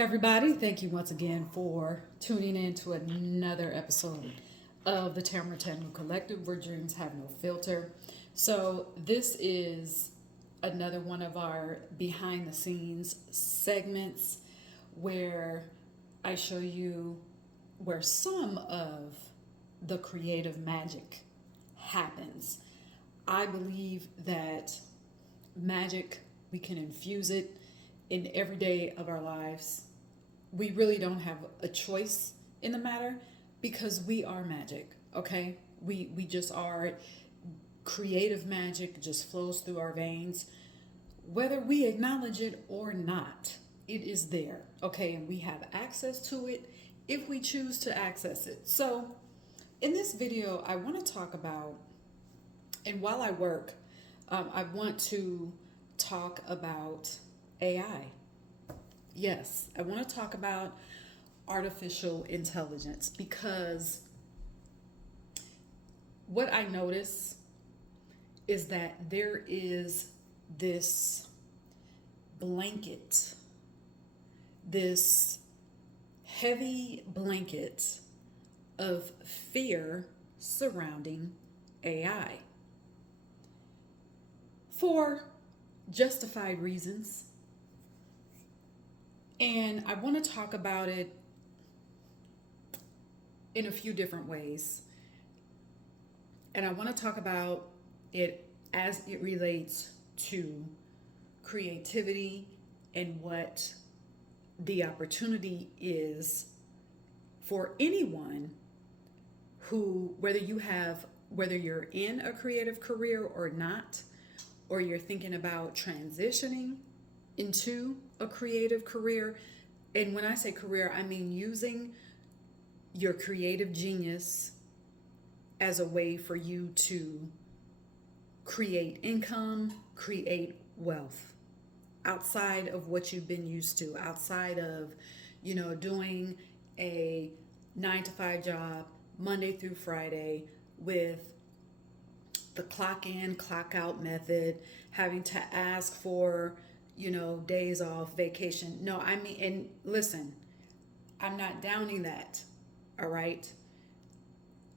Everybody, thank you once again for tuning in to another episode of the Tamara Tamu Collective, where dreams have no filter. So, this is another one of our behind the scenes segments where I show you where some of the creative magic happens. I believe that magic, we can infuse it in every day of our lives. We really don't have a choice in the matter because we are magic, okay? We just are. Creative magic just flows through our veins, whether we acknowledge it or not. It is there, okay? And we have access to it if we choose to access it. So, in this video, I want to talk about, and while I work, I want to talk about AI. Yes, I want to talk about artificial intelligence because what I notice is that there is this blanket, this heavy blanket of fear surrounding AI for justified reasons. And I want to talk about it in a few different ways. And I want to talk about it as it relates to creativity and what the opportunity is for anyone who, whether you're in a creative career or not, or you're thinking about transitioning into a creative career. And when I say career, I mean using your creative genius as a way for you to create income, create wealth outside of what you've been used to, outside of, doing a 9 to 5 job Monday through Friday with the clock in, clock out method, having to ask for, days off, vacation. No, I mean, and listen, I'm not downing that, all right?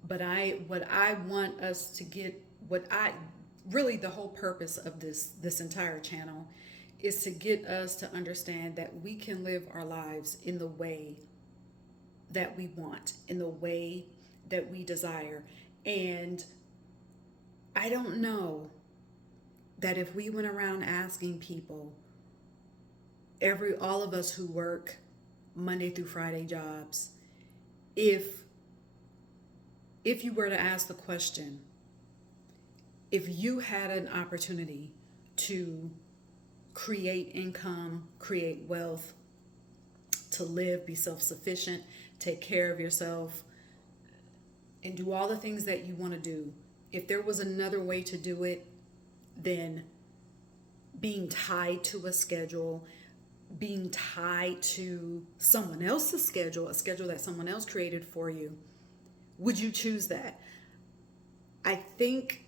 But what I want us to get, really the whole purpose of this entire channel is to get us to understand that we can live our lives in the way that we want, in the way that we desire. And I don't know that if we went around asking people, all of us who work Monday through Friday jobs, if you were to ask the question, if you had an opportunity to create income, create wealth, to live, be self-sufficient, take care of yourself, and do all the things that you want to do, if there was another way to do it than being tied to a schedule, being tied to someone else's schedule, a schedule that someone else created for you, would you choose that? I think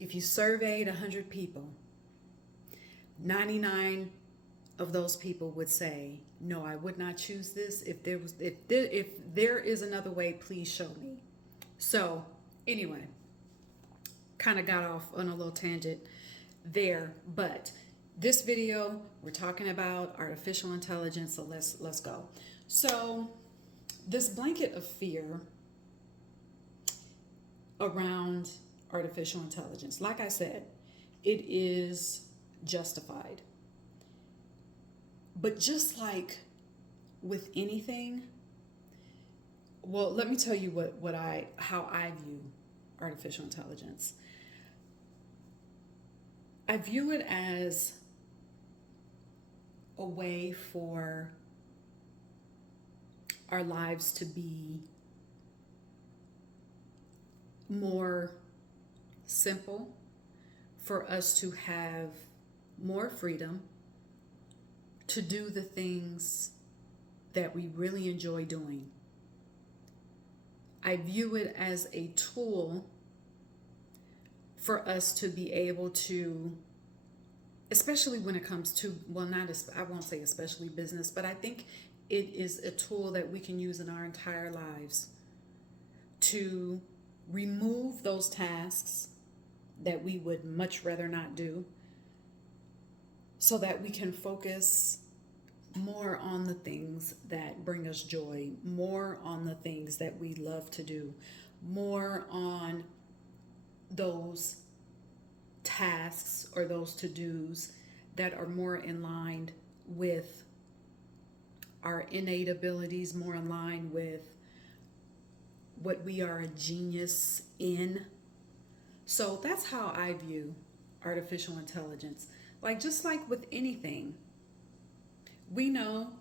if you surveyed 100 people, 99 of those people would say, no, I would not choose this. If there is another way, please show me. So anyway, kind of got off on a little tangent there, but this video, we're talking about artificial intelligence, so let's go. So this blanket of fear around artificial intelligence, like I said, it is justified. But just like with anything, well, let me tell you how I view artificial intelligence. I view it as a way for our lives to be more simple, for us to have more freedom to do the things that we really enjoy doing. I view it as a tool for us to be able to especially when it comes to, well, not as, I won't say especially business, but I think it is a tool that we can use in our entire lives to remove those tasks that we would much rather not do, so that we can focus more on the things that bring us joy, more on the things that we love to do, more on those tasks or those to-dos that are more in line with our innate abilities, more in line with what we are a genius in. So that's how I view artificial intelligence. Like, just like with anything, we know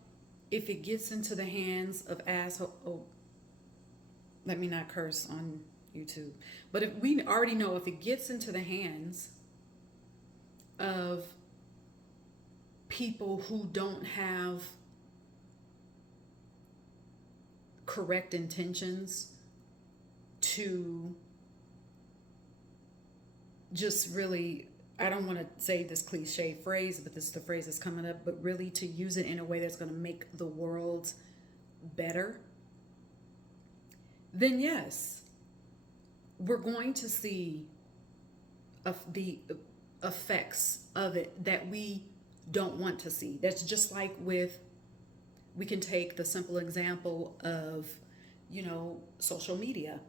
if it gets into the hands of let me not curse on YouTube, but if we already know if it gets into the hands of people who don't have correct intentions to just really, I don't want to say this cliche phrase, but this is the phrase that's coming up, but really to use it in a way that's going to make the world better, then yes, we're going to see the effects of it that we don't want to see. That's just like with, we can take the simple example of, social media.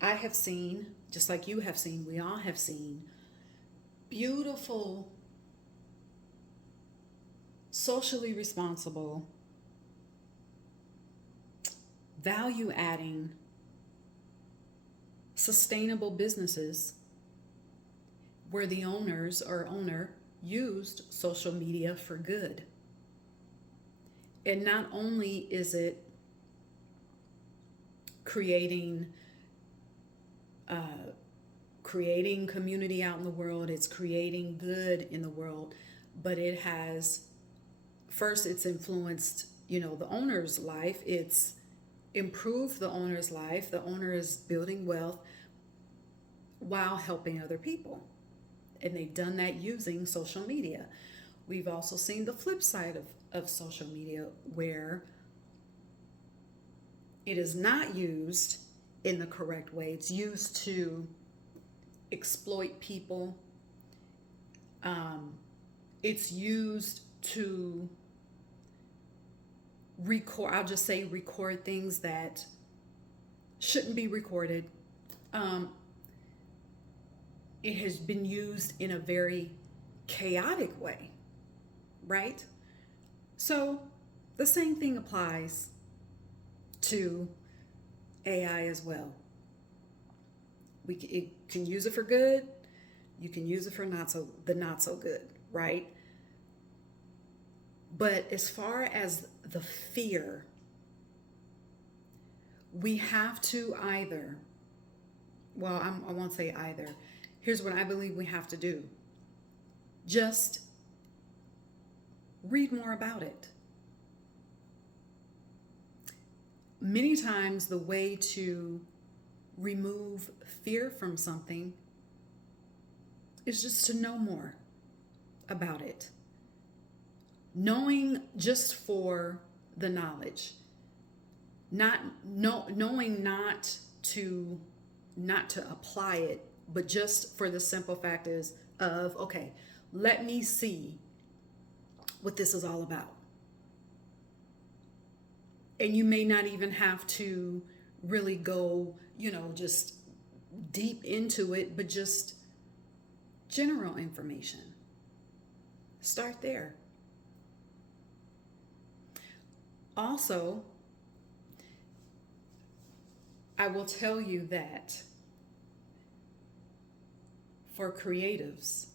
I have seen, just like you have seen, we all have seen, beautiful, socially responsible, value-adding, sustainable businesses where the owners or owner used social media for good. And not only is it creating community out in the world, it's creating good in the world, but it has, first, it's influenced, the owner's life. It's improved the owner's life. The owner is building wealth while helping other people. And they've done that using social media. We've also seen the flip side of social media, where it is not used in the correct way. It's used to exploit people. It's used to record, I'll just say record things that shouldn't be recorded. It has been used in a very chaotic way, right? So the same thing applies to AI as well. You can use it for good. You can use it for not so good, right? But as far as the fear, we have to either, I won't say either. Here's what I believe we have to do. Just read more about it. Many times the way to remove fear from something is just to know more about it. Knowing just for the knowledge. Knowing not to apply it, but just for the simple fact of, okay, let me see what this is all about. And you may not even have to really go, just deep into it, but just general information. Start there. Also, I will tell you that for creatives,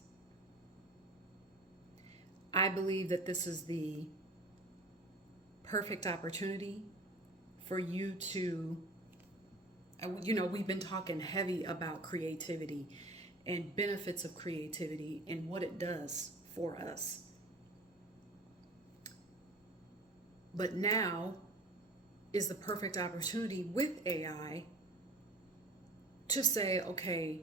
I believe that this is the perfect opportunity for you to, we've been talking heavy about creativity and benefits of creativity and what it does for us. But now is the perfect opportunity with AI to say, okay,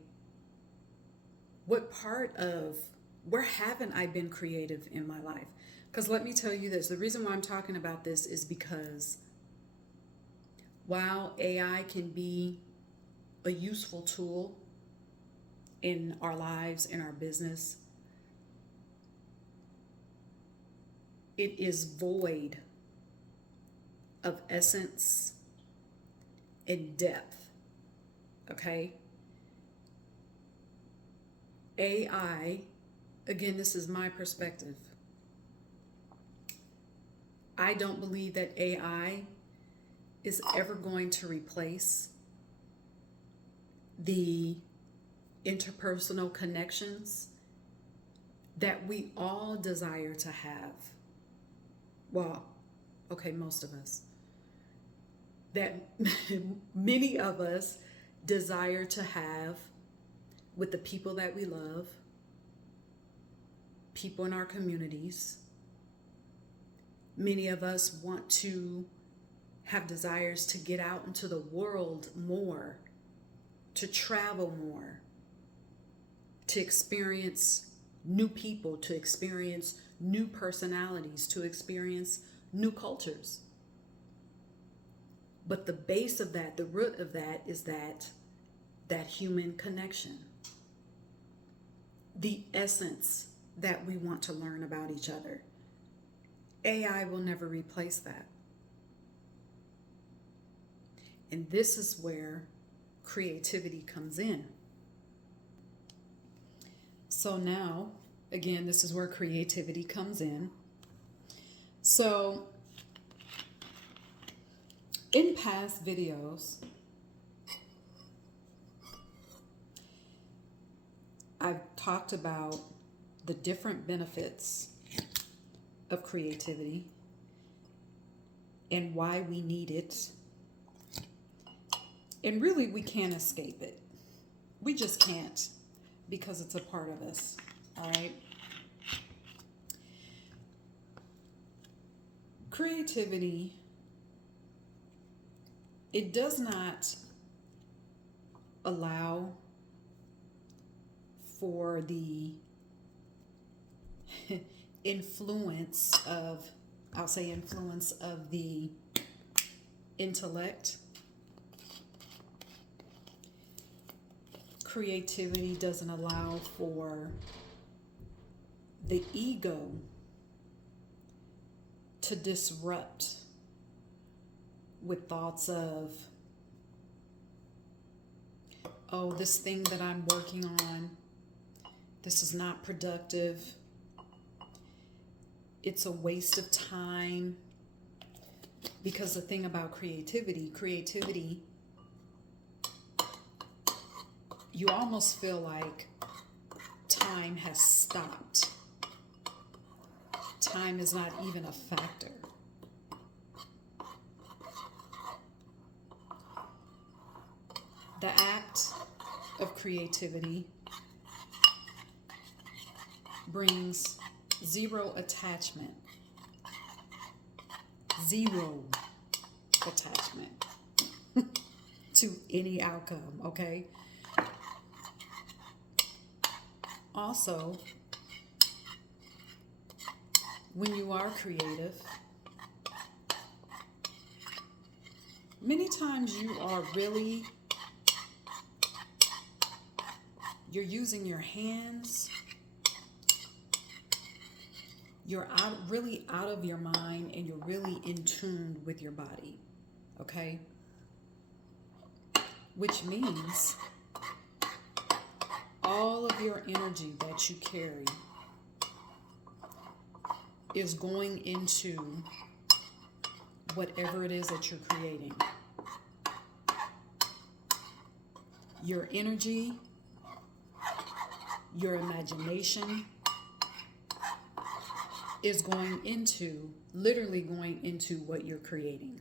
where haven't I been creative in my life? Because let me tell you this, the reason why I'm talking about this is because while AI can be a useful tool in our lives, in our business, it is void of essence and depth, okay? AI, again, this is my perspective. I don't believe that AI is ever going to replace the interpersonal connections that we all desire to have. Well, okay, most of us. That many of us desire to have with the people that we love, people in our communities. Many of us want to have desires to get out into the world more, to travel more, to experience new people, to experience new personalities, to experience new cultures. But the base of that, the root of that is that human connection. The essence that we want to learn about each other. AI will never replace that. And this is where creativity comes in. So now, again, this is where creativity comes in. So, in past videos, I've talked about the different benefits of creativity and why we need it. And really, we can't escape it. We just can't, because it's a part of us, all right? Creativity, it does not allow for the influence of the intellect. Creativity doesn't allow for the ego to disrupt with thoughts of, oh, this thing that I'm working on, this is not productive. It's a waste of time. Because the thing about creativity, you almost feel like time has stopped. Time is not even a factor. The act of creativity brings zero attachment. Zero attachment to any outcome, okay? Also, when you are creative, many times you're using your hands. You're really out of your mind, and you're really in tune with your body, okay? Which means all of your energy that you carry is going into whatever it is that you're creating. Your energy, your imagination is literally going into what you're creating.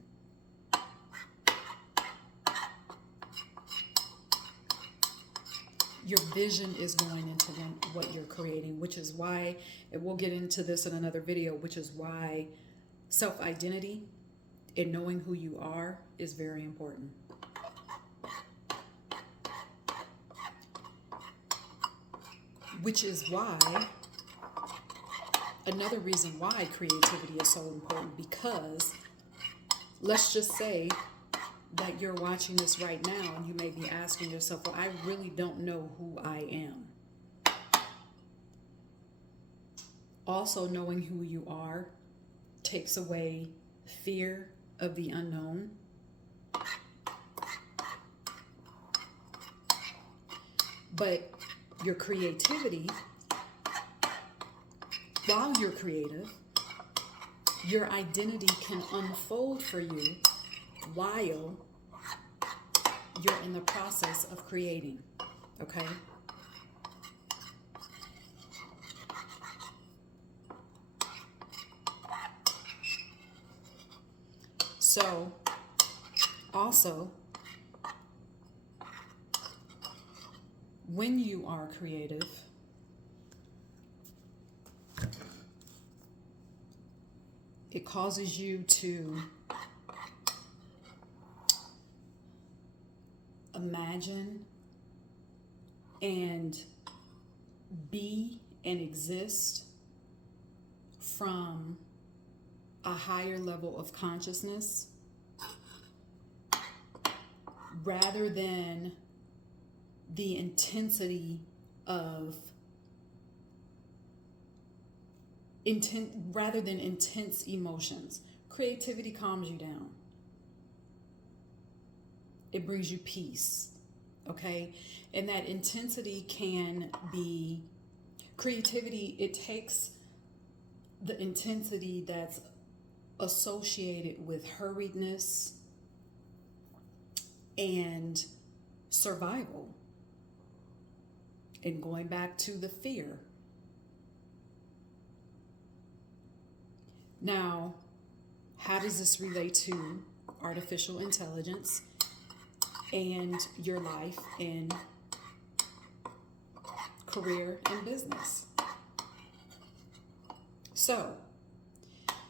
Your vision is going into what you're creating, which is why, and we'll get into this in another video, which is why self-identity and knowing who you are is very important. which is why, another reason why creativity is so important, because let's just say that you're watching this right now and you may be asking yourself, well, I really don't know who I am. Also, knowing who you are takes away fear of the unknown. But your creativity, while you're creative, your identity can unfold for you while you're in the process of creating, okay? So, also, when you are creative, it causes you to imagine and be and exist from a higher level of consciousness rather than the intensity of rather than intense emotions. Creativity calms you down. It brings you peace, okay? And that intensity can be creativity. It takes the intensity that's associated with hurriedness and survival, and going back to the fear. Now, how does this relate to artificial intelligence and your life and career and business? So,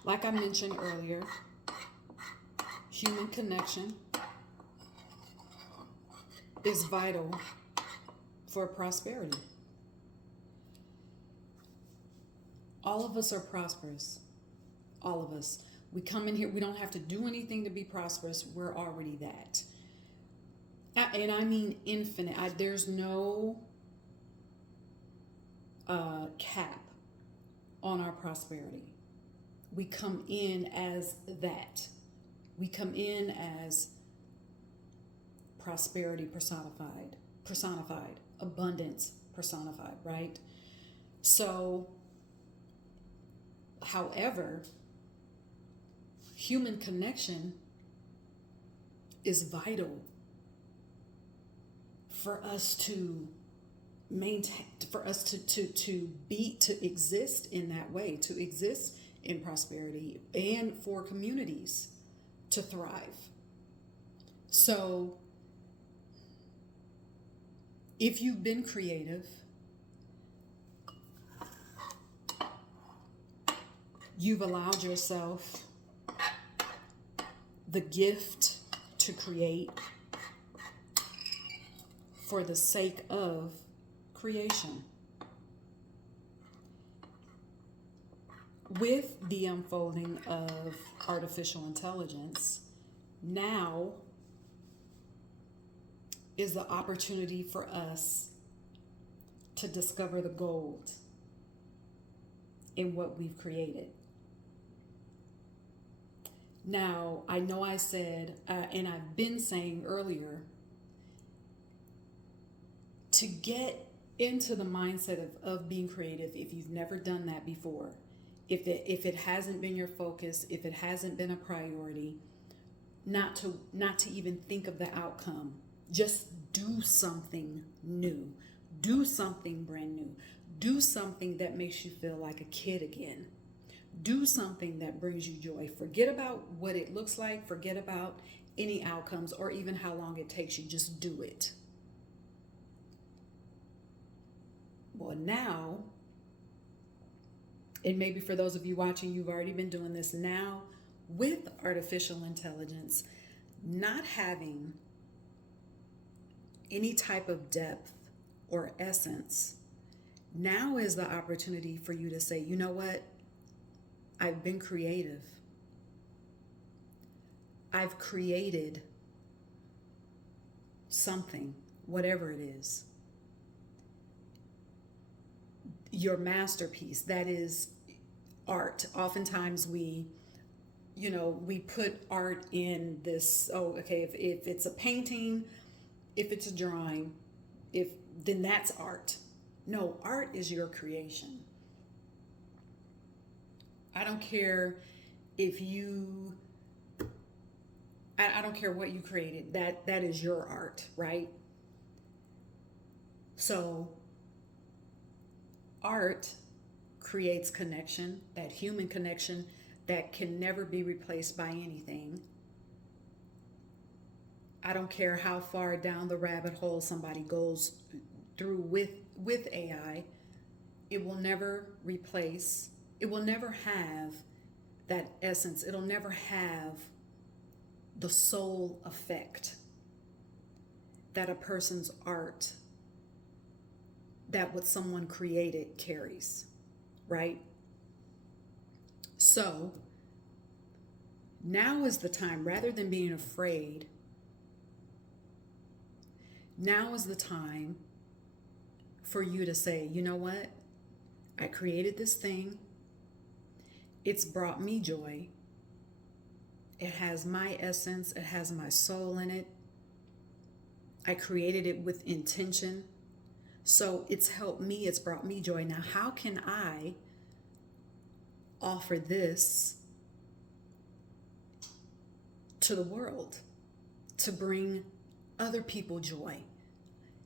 like I mentioned earlier, human connection is vital for prosperity. All of us are prosperous. All of us. We come in here, we don't have to do anything to be prosperous. We're already that. And I mean infinite. There's no cap on our prosperity. We come in as that. We come in as prosperity personified, abundance personified, right? So, however, human connection is vital for us to maintain, for us to exist in that way, to exist in prosperity, and for communities to thrive. So, if you've been creative, you've allowed yourself the gift to create for the sake of creation. With the unfolding of artificial intelligence, now is the opportunity for us to discover the gold in what we've created. Now, I know I said, and I've been saying earlier, to get into the mindset of being creative, if you've never done that before, if it hasn't been your focus, if it hasn't been a priority, not to even think of the outcome. Just do something new. Do something brand new. Do something that makes you feel like a kid again. Do something that brings you joy. Forget about what it looks like. Forget about any outcomes or even how long it takes you. Just do it. Well, now, and maybe for those of you watching, you've already been doing this now with artificial intelligence, not having any type of depth or essence, Now is the opportunity for you to say, you know what? I've been creative. I've created something, whatever it is. Your masterpiece, that is art. Oftentimes we put art in this, oh, okay, if it's a painting, if it's a drawing, then that's art. No, art is your creation. I don't care if you, I don't care what you created, that is your art, right? So art creates connection, that human connection that can never be replaced by anything. I don't care how far down the rabbit hole somebody goes through with AI, it will never replace, it will never have that essence. It'll never have the soul effect that a person's art, that what someone created carries, right? So now is the time, rather than being afraid, now is the time for you to say, you know what? I created this thing. It's brought me joy. It has my essence. It has my soul in it. I created it with intention. So it's helped me. It's brought me joy. Now, how can I offer this to the world to bring other people joy?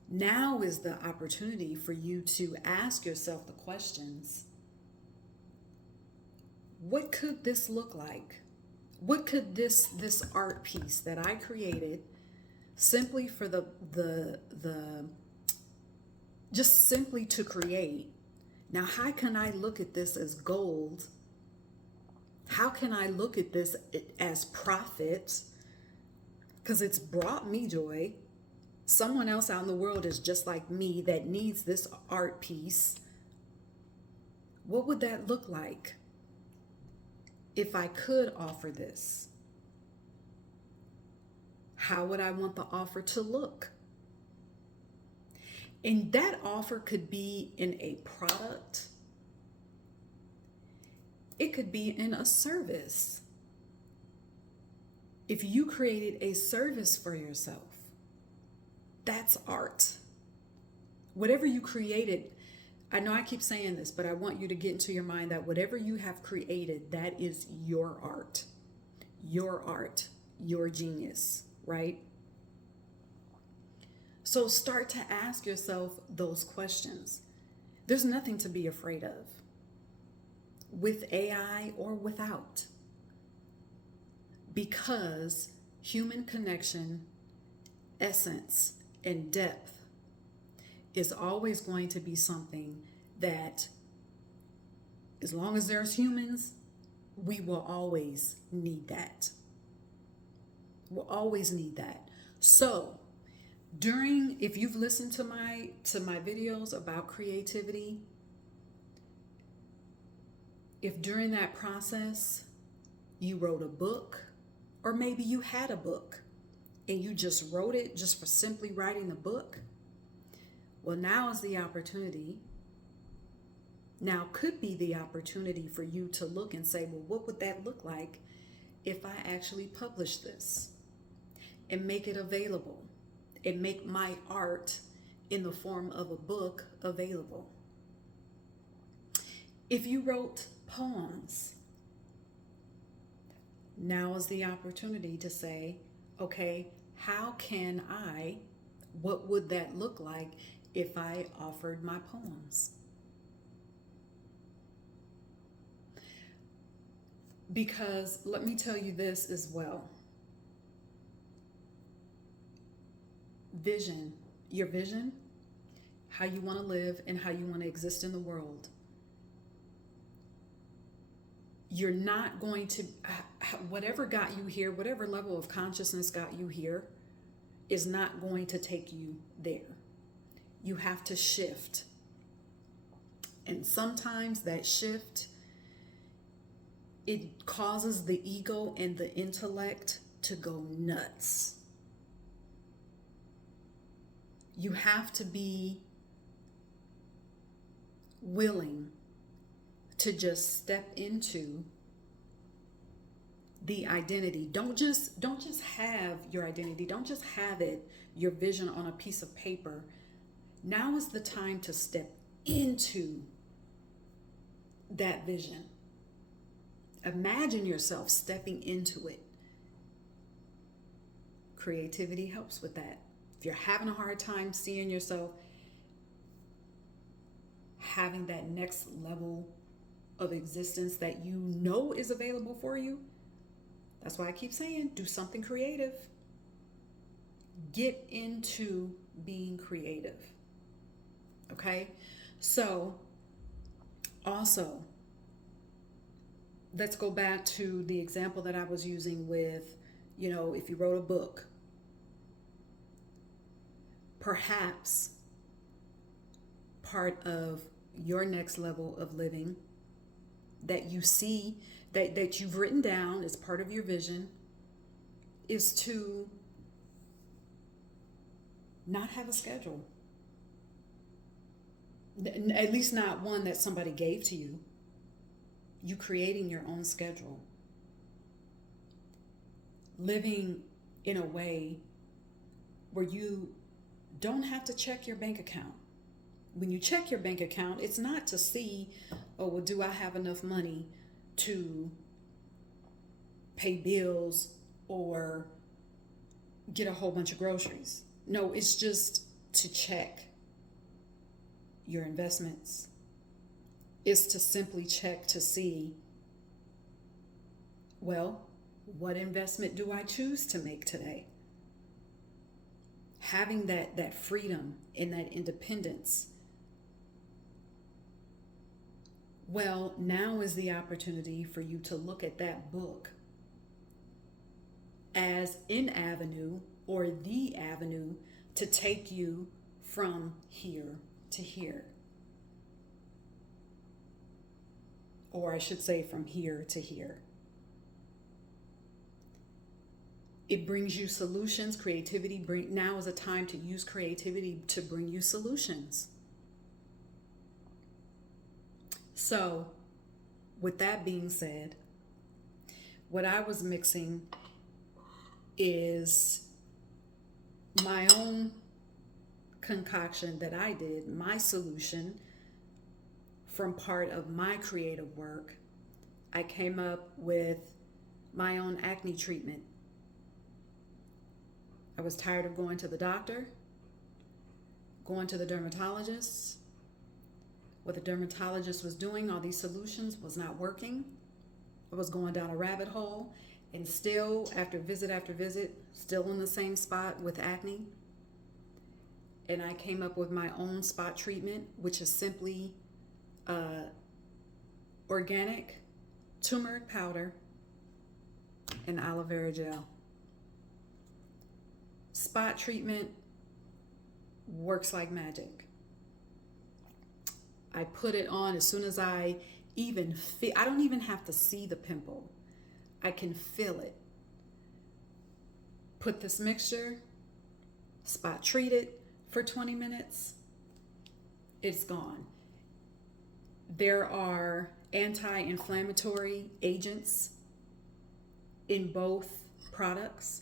Now is the opportunity for you to ask yourself the questions. What could this look like? What could this art piece that I created simply for just simply to create? Now, how can I look at this as gold? How can I look at this as profit? Because it's brought me joy. Someone else out in the world is just like me that needs this art piece. What would that look like if I could offer this? How would I want the offer to look? And that offer could be in a product. It could be in a service. If you created a service for yourself, that's art. Whatever you created, I know I keep saying this, but I want you to get into your mind that whatever you have created, that is your art, your genius, right? So start to ask yourself those questions. There's nothing to be afraid of with AI or without, because human connection, essence, and depth is always going to be something that, as long as there's humans, we will always need that. We'll always need that. So if you've listened to my videos about creativity, if during that process you wrote a book, or maybe you had a book and you just wrote it just for simply writing the book, well, now is the opportunity. Now could be the opportunity for you to look and say, well, what would that look like if I actually publish this and make it available and make my art in the form of a book available? If you wrote poems, now is the opportunity to say, okay, what would that look like if I offered my poems? Because let me tell you this as well. Your vision, how you want to live and how you want to exist in the world. You're not going to, whatever got you here, whatever level of consciousness got you here, is not going to take you there. You have to shift. And sometimes that shift, it causes the ego and the intellect to go nuts. You have to be willing to just step into the identity. Don't just have your identity. Don't just have it, your vision on a piece of paper. Now is the time to step into that vision. Imagine yourself stepping into it. Creativity helps with that. If you're having a hard time seeing yourself having that next level of existence that you know is available for you, that's why I keep saying, do something creative. Get into being creative. Okay? So, also, let's go back to the example that I was using with, if you wrote a book, perhaps part of your next level of living that you see, that you've written down as part of your vision, is to not have a schedule. At least not one that somebody gave to you. You creating your own schedule. Living in a way where you don't have to check your bank account. When you check your bank account, it's not to see, oh, well, do I have enough money to pay bills or get a whole bunch of groceries. No, it's just to check your investments. It's to simply check to see, well, what investment do I choose to make today? Having that freedom and that independence. Well, now is the opportunity for you to look at that book as an avenue or the avenue to take you from here to here. Or I should say from here to here. It brings you solutions, creativity. Now is a time to use creativity to bring you solutions. So, with that being said, what I was mixing is my own concoction that I did, my solution from part of my creative work. I came up with my own acne treatment. I was tired of going to the doctor, going to the dermatologist. What the dermatologist was doing, all these solutions was not working. I was going down a rabbit hole, and still after visit, still in the same spot with acne. And I came up with my own spot treatment, which is simply organic turmeric powder and aloe vera gel. Spot treatment works like magic. I put it on as soon as I don't even have to see the pimple. I can feel it. Put this mixture, spot treat it for 20 minutes. It's gone. There are anti-inflammatory agents in both products.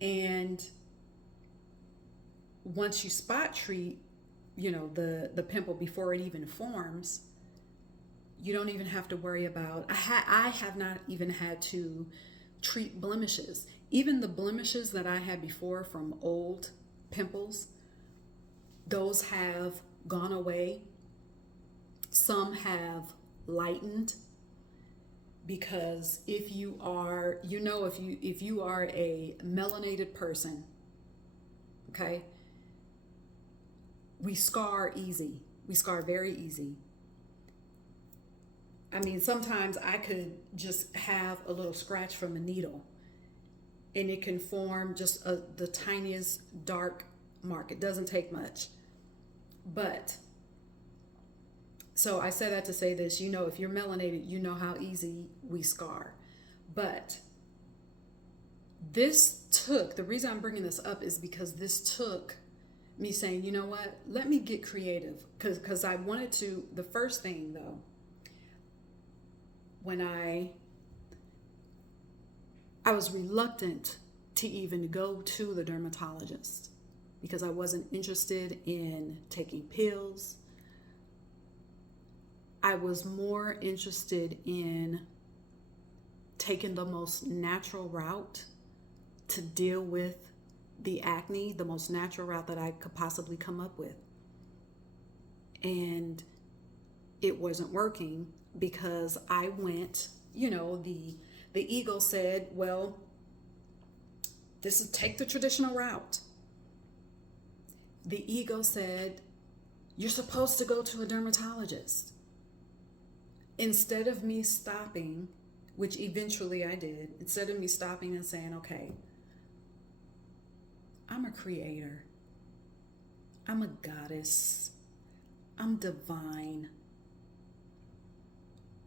And once you spot treat, the pimple before it even forms, you don't even have to worry about, I have not even had to treat blemishes. Even the blemishes that I had before from old pimples, those have gone away. Some have lightened, because if you are a melanated person, okay, we scar easy. We scar very easy. I mean, sometimes I could just have a little scratch from a needle and it can form just the tiniest dark mark. It doesn't take much. But So I say that to say this, you know, if you're melanated, you know how easy we scar. But the reason I'm bringing this up is because this took me saying, you know what, let me get creative. Because I wanted to, the first thing though, when I was reluctant to even go to the dermatologist because I wasn't interested in taking pills. I was more interested in taking the most natural route to deal with the acne, the most natural route that I could possibly come up with. And it wasn't working because I went, you know, the ego said, well, take the traditional route. The ego said, you're supposed to go to a dermatologist. Instead of me stopping, which eventually I did, instead of me stopping and saying, okay, I'm a creator, I'm a goddess, I'm divine.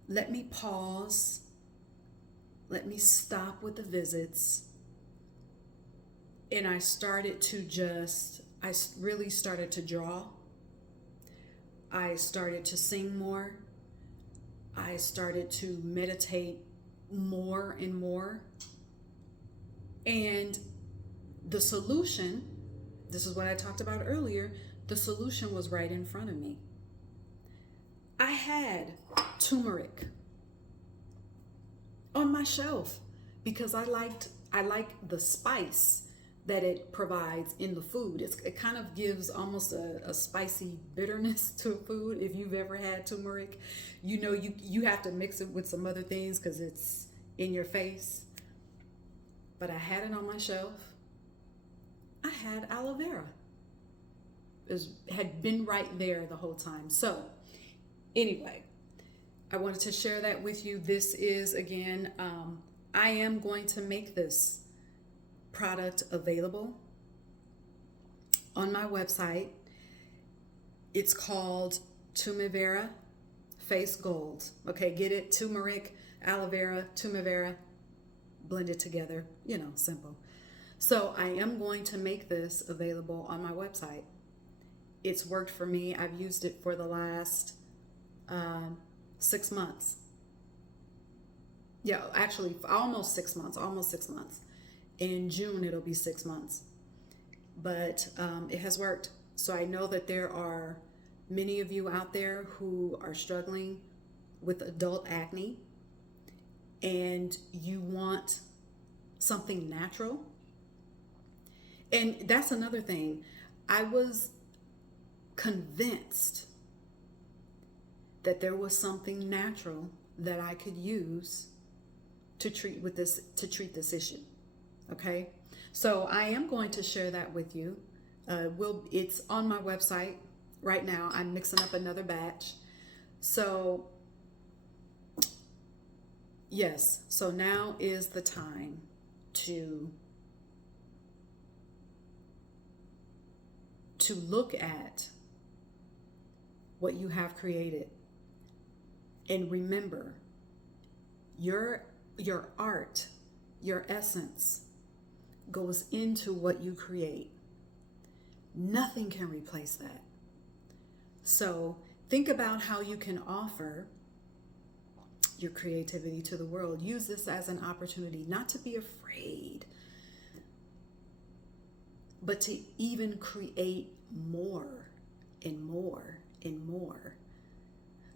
Let me pause. Let me stop with the visits. And I really started to draw. I started to sing more. I started to meditate more and more. And the solution, this is what I talked about earlier, the solution was right in front of me. I had turmeric on my shelf because I like the spice that it provides in the food. It kind of gives almost a spicy bitterness to a food. If you've ever had turmeric, you know you have to mix it with some other things because it's in your face. But I had it on my shelf. I had aloe vera. It had been right there the whole time. So anyway, I wanted to share that with you. This is, again, I am going to make this product available on my website. It's called Tumivera Face Gold. Okay, get it? Turmeric, aloe vera, Tumivera, blend it together. You know, simple. So I am going to make this available on my website. It's worked for me. I've used it for the last 6 months. Yeah, actually almost 6 months. In June, it'll be 6 months. But it has worked. So I know that there are many of you out there who are struggling with adult acne and you want something natural. And that's another thing. I was convinced that there was something natural that I could use to treat this issue. Okay, so I am going to share that with you. It's on my website right now. I'm mixing up another batch. So yes, so now is the time to look at what you have created and remember your art, your essence goes into what you create. Nothing can replace that. So think about how you can offer your creativity to the world. Use this as an opportunity not to be afraid, but to even create more and more and more.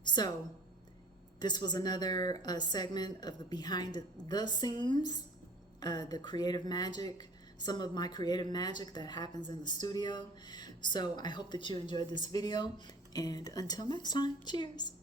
So this was another segment of the behind the scenes, the creative magic, some of my creative magic that happens in the studio. So I hope that you enjoyed this video, and until next time, cheers.